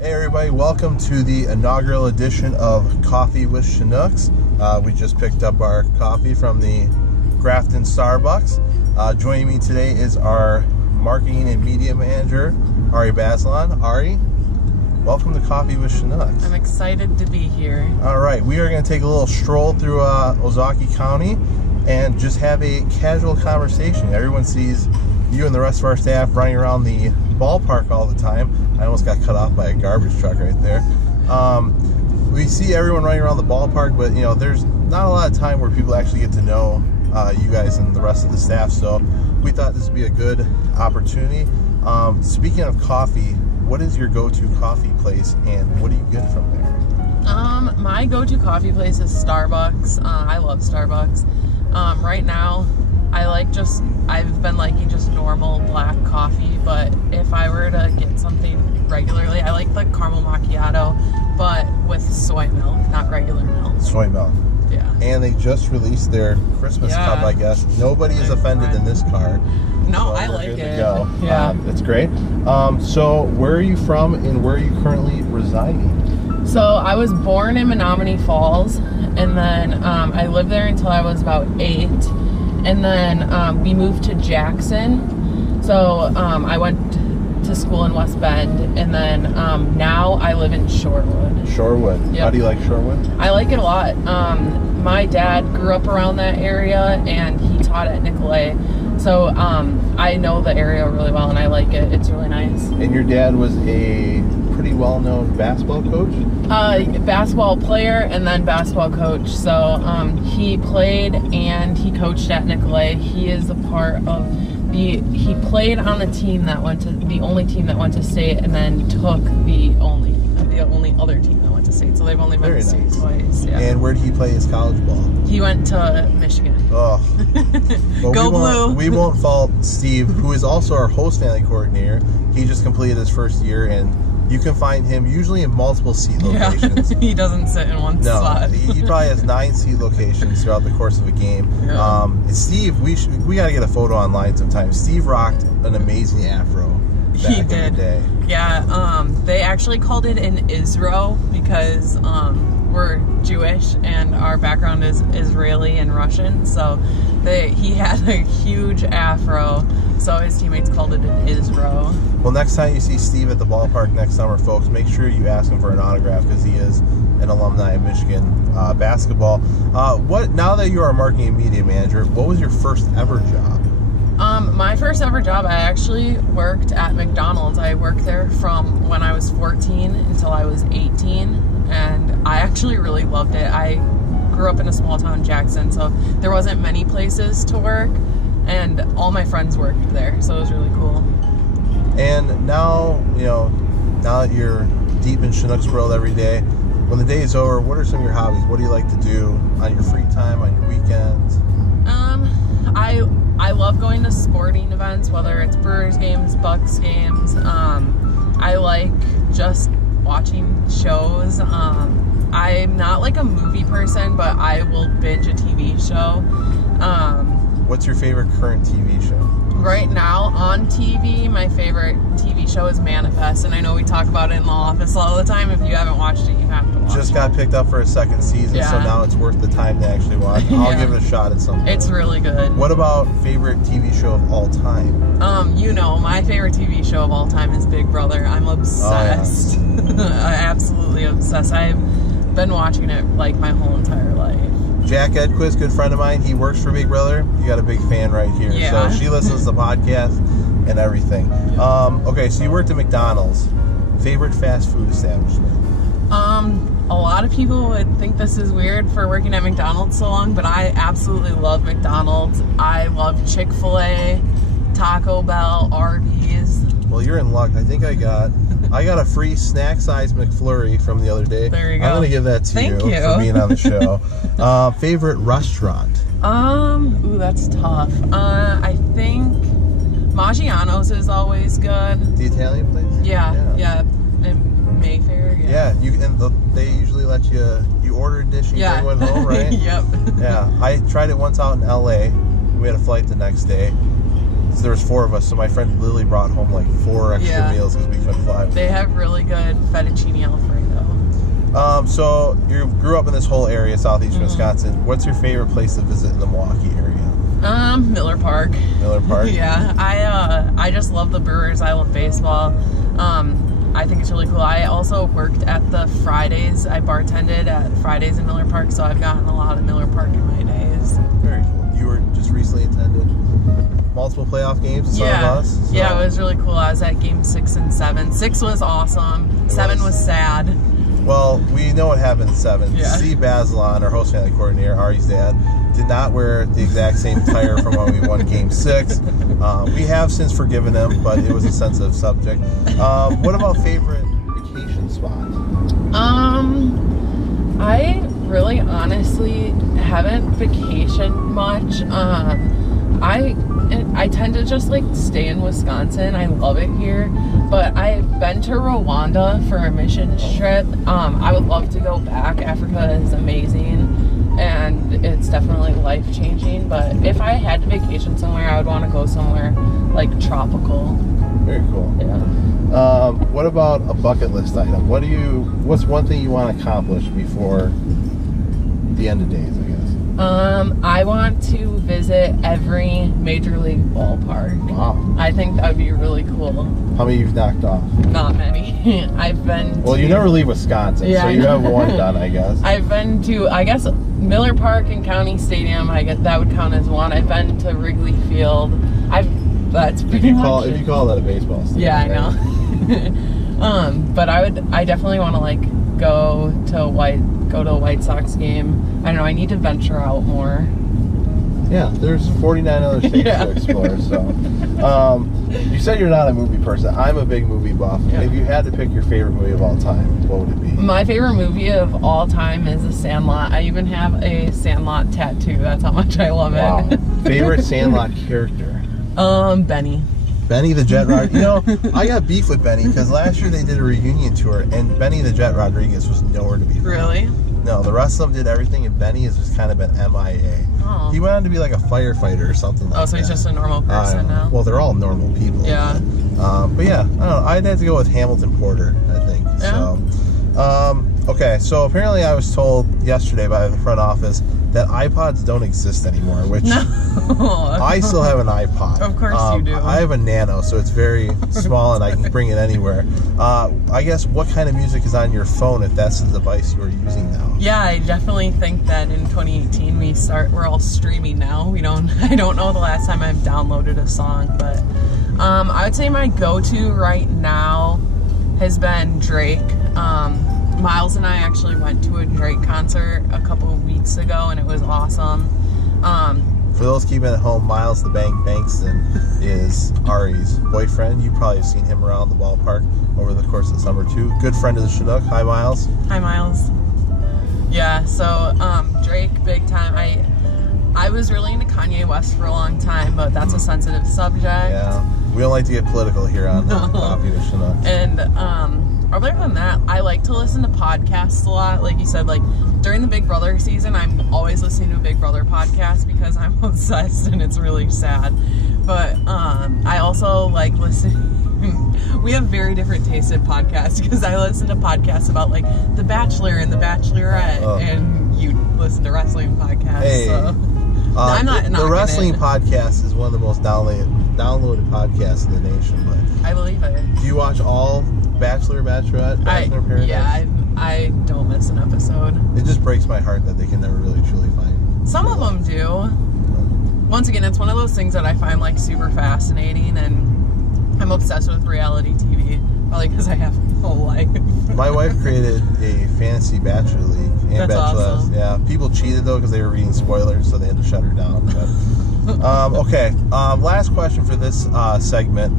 Hey everybody, welcome to the inaugural edition of Coffee with Chinooks. We just picked up our coffee from the Grafton Starbucks. Joining me today is our marketing and media manager, Ari Bazelon. Ari, welcome to Coffee with Chinooks. I'm excited to be here. All right, we are going to take a little stroll through Ozaukee County and just have a casual conversation. Everyone sees you and the rest of our staff running around the ballpark all the time. I almost got cut off by a garbage truck right there. We see everyone running around the ballpark, but you know, there's not a lot of time where people actually get to know you guys and the rest of the staff. So we thought this would be a good opportunity. Speaking of coffee, what is your go-to coffee place, and what do you get from there? My go-to coffee place is Starbucks. I love Starbucks. Right now, I've been liking just normal black coffee, but if I were to get something regularly, I like the caramel macchiato, but with soy milk, not regular milk. Soy milk. Yeah. And they just released their Christmas cup, I guess. Nobody is offended in this car. No, so I we're like good it. to go. Yeah. That's great. So where are you from and where are you currently residing? So I was born in Menominee Falls, and then I lived there until I was about 8. And then we moved to Jackson. So I went to school in West Bend, and then now I live in Shorewood. Shorewood. Yep. How do you like Shorewood? I like it a lot. My dad grew up around that area, and he taught at Nicolay. So I know the area really well, and I like it. It's really nice. And your dad was a pretty well-known basketball coach? Basketball player and then basketball coach. So he played and he coached at Nicolay. He is a part of he played on the team that went to the only team that went to state, and then took the only other team that went to state. So they've only been to state twice. Yeah. And where did he play his college ball? He went to Michigan. Oh. Well, Go Blue. We won't fault Steve, who is also our host family coordinator. He just completed his first year, and you can find him usually in multiple seat locations. He doesn't sit in one spot. He probably has 9 seat locations throughout the course of a game. Yeah. And Steve, we got to get a photo online sometime. Steve rocked an amazing afro back in the day. Yeah, they actually called it an Isro because we're Jewish and our background is Israeli and Russian. So he had a huge afro, so his teammates called it an Isro. Well, next time you see Steve at the ballpark next summer, folks, make sure you ask him for an autograph because he is an alumni of Michigan basketball. Now that you are a marketing and media manager, what was your first ever job? My first ever job, I actually worked at McDonald's. I worked there from when I was 14 until I was 18, and I actually really loved it. I grew up in a small town, Jackson, so there wasn't many places to work, and all my friends worked there, so it was really cool. And now, now that you're deep in Chinooks world every day, when the day is over, what are some of your hobbies? What do you like to do on your free time, on your weekends? I love going to sporting events, whether it's Brewers games, Bucks games. I like just watching shows. I'm not like a movie person, but I will binge a TV show. What's your favorite current TV show? Right now on TV, my favorite TV show is Manifest, and I know we talk about it in the office all the time. If you haven't watched it, you have to watch it. Just got picked up for a second season, so now it's worth the time to actually watch. I'll give it a shot at some point. It's really good. What about favorite TV show of all time? My favorite TV show of all time is Big Brother. I'm obsessed. Oh, yeah. I'm absolutely obsessed. I've been watching it like my whole entire life. Jack Edquist, good friend of mine, he works for Big Brother. You got a big fan right here. Yeah. So she listens to the podcast and everything. Okay, so you worked at McDonald's. Favorite fast food establishment? A lot of people would think this is weird for working at McDonald's so long, but I absolutely love McDonald's. I love Chick-fil-A, Taco Bell, Arby's. Well, you're in luck. I think I got a free snack-sized McFlurry from the other day. There you go. I'm going to give that to you for being on the show. Favorite restaurant? Ooh, that's tough. I think Maggiano's is always good. The Italian place? Yeah. In Mayfair. Yeah, they usually let you order a dish and bring one home, right? Yep. Yeah, I tried it once out in LA. We had a flight the next day. So there was 4 of us, so my friend Lily brought home like 4 extra meals because we couldn't fly. They have really good fettuccine Alfredo. So you grew up in this whole area, southeastern Wisconsin. What's your favorite place to visit in the Milwaukee area? Miller Park. Miller Park? Yeah, I just love the Brewers. I love baseball. I think it's really cool. I also worked at the Fridays. I bartended at Fridays in Miller Park, so I've gotten a lot of Miller Park in my days. Very cool. You were just recently attended multiple playoff games? Yeah. Us, so. Yeah, it was really cool. I was at game 6 and 7. 6 was awesome. 7 was sad. Well, we know what happened in 7. Yeah. Steve Bazelon, our host family coordinator, Ari's dad, did not wear the exact same tire from when we won Game 6. We have since forgiven him, but it was a sensitive subject. What about favorite vacation spots? I really honestly haven't vacationed much. I tend to just like stay in Wisconsin. I love it here, but I've been to Rwanda for a missions trip. I would love to go back. Africa is amazing, and it's definitely life-changing. But if I had to vacation somewhere, I would want to go somewhere like tropical. Very cool. Yeah. What about a bucket list item? What's one thing you want to accomplish before the end of days, I guess? I want to visit every major league ballpark. Wow. I think that would be really cool. How many you've knocked off? Not many. I've been Well, you never leave Wisconsin, so you have one done, I guess. I've been to, I guess, Miller Park and County Stadium. I guess that would count as one. I've been to Wrigley Field. That's pretty much if you call that a baseball stadium. Yeah, I know. But I definitely want to like go to a White Sox game. I don't know, I need to venture out more. Yeah, there's 49 other states to explore. So, you said you're not a movie person. I'm a big movie buff. Yeah. If you had to pick your favorite movie of all time, what would it be? My favorite movie of all time is The Sandlot. I even have a Sandlot tattoo. That's how much I love it. Favorite Sandlot character? Benny. Benny the Jet Rod. You know, I got beef with Benny because last year they did a reunion tour and Benny the Jet Rodriguez was nowhere to be found. Really? No, the rest of them did everything and Benny has just kind of been MIA. Oh. He went on to be like a firefighter or something like that. Oh, so he's just a normal person now? Well, they're all normal people. Yeah. But yeah, I don't know. I'd have to go with Hamilton Porter, I think. Yeah. So, okay, so apparently I was told yesterday by the front office that iPods don't exist anymore, which I still have an iPod. Of course you do. I have a Nano, so it's very small and I can bring it anywhere. I guess what kind of music is on your phone if that's the device you are using now? Yeah, I definitely think that in 2018 we're all streaming now. I don't know the last time I've downloaded a song, but I would say my go-to right now has been Drake. Miles and I actually went to a Drake concert a couple of weeks ago, and it was awesome. For those keeping at home, Miles the Bank Bankston is Ari's boyfriend. You probably have seen him around the ballpark over the course of the summer too. Good friend of the Chinook. Hi, Miles. Hi, Miles. Yeah, so Drake, big time. I was really into Kanye West for a long time, but that's a sensitive subject. Yeah, we don't like to get political here on Coffee the Chinook. And other than that, I like to listen to podcasts a lot. Like you said, like during the Big Brother season, I'm always listening to a Big Brother podcast because I'm obsessed and it's really sad. But I also like listening. We have very different tastes in podcasts because I listen to podcasts about like The Bachelor and The Bachelorette, and you listen to wrestling podcasts. Hey, so. I'm not the wrestling podcast is one of the most downloaded podcasts in the nation. But I believe it. Do you watch all Bachelor, Bachelorette, Bachelor in Paradise? Yeah, I don't miss an episode. It just breaks my heart that they can never really truly find. Some of them do. Once again, it's one of those things that I find like super fascinating, and I'm obsessed with reality TV. Probably because I have a whole life. My wife created a fantasy Bachelor League and That's Bachelorette. awesome. Yeah, people cheated though because they were reading spoilers, so they had to shut her down. But, okay, last question for this segment: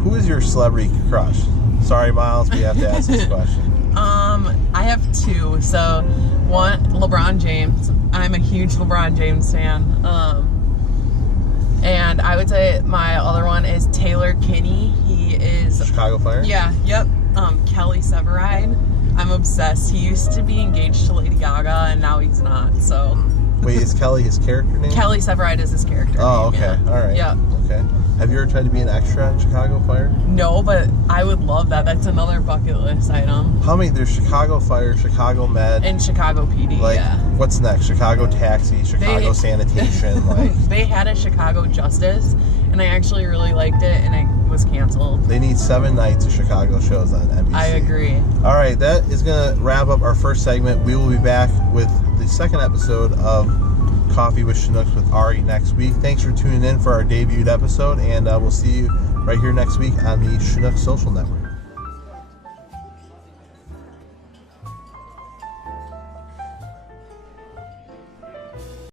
who is your celebrity crush? Sorry, Miles, we have to ask this question. I have two. So, one, LeBron James. I'm a huge LeBron James fan. And I would say my other one is Taylor Kinney. He is Chicago Fire? Yeah, yep. Kelly Severide. I'm obsessed. He used to be engaged to Lady Gaga, and now he's not. So. Wait, is Kelly his character name? Kelly Severide is his character name. Oh, okay. Yeah. All right. Yeah. Okay. Have you ever tried to be an extra on Chicago Fire? No, but I would love that. That's another bucket list item. How many? There's Chicago Fire, Chicago Med, And Chicago PD, like, yeah. what's next? Chicago Taxi, Chicago Sanitation, like. They had a Chicago Justice, and I actually really liked it, and it was canceled. They need 7 nights of Chicago shows on NBC. I agree. All right, that is going to wrap up our first segment. We will be back with the second episode of Coffee with Chinooks with Ari next week. Thanks for tuning in for our debuted episode, and we'll see you right here next week on the Chinooks Social Network.